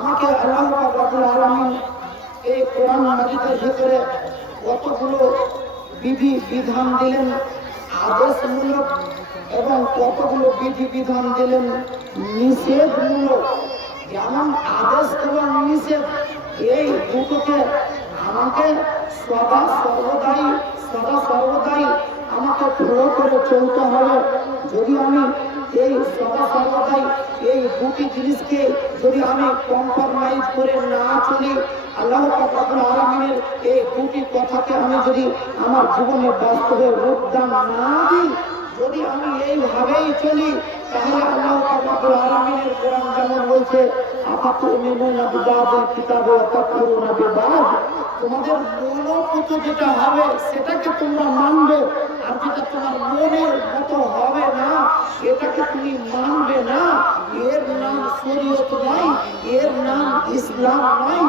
আমাকে আল্লাহ পাক রব্বুল আলামিন এই কোরআন মাজিদের ভিতরে কতগুলো বিধি বিধান দিলেন আদেশমূলক এবং কতগুলো বিধি বিধান দিলেন নিষেধমূলক। যেমন আদেশ এবং নিষেধ এই দুটোকে আমাকে সদা সর্বদাই আমাকে ফলো করে চলতে হবে। যদি আমি এই সদা সর্বদাই এই দুটি জিনিসকে যদি আমি কম্প্রোমাইজ করে না চলি, আল্লাহ পাক রব্বুল আলামিনের এই দুটি কথাকে আমি যদি আমার জীবনে বাস্তবে রূপদান না দিই, যদি আমি এইভাবেই চলি, তাহলে আল্লাহ পাক রব্বুল আলামিনের কোরআন যেমন বলছে আফাতুমিনুনা বিবাদিল কিতাবে ওয়া তাকফুরুনা বিবাদ, তোমাদের মনোমত যেটা হবে সেটাকে তোমরা মানবে, আর যেটা তোমার মনের মতো হবে না এটাকে তুমি মানবে না। এর নাম শরীয়ত নয়, এর নাম ইসলাম নয়।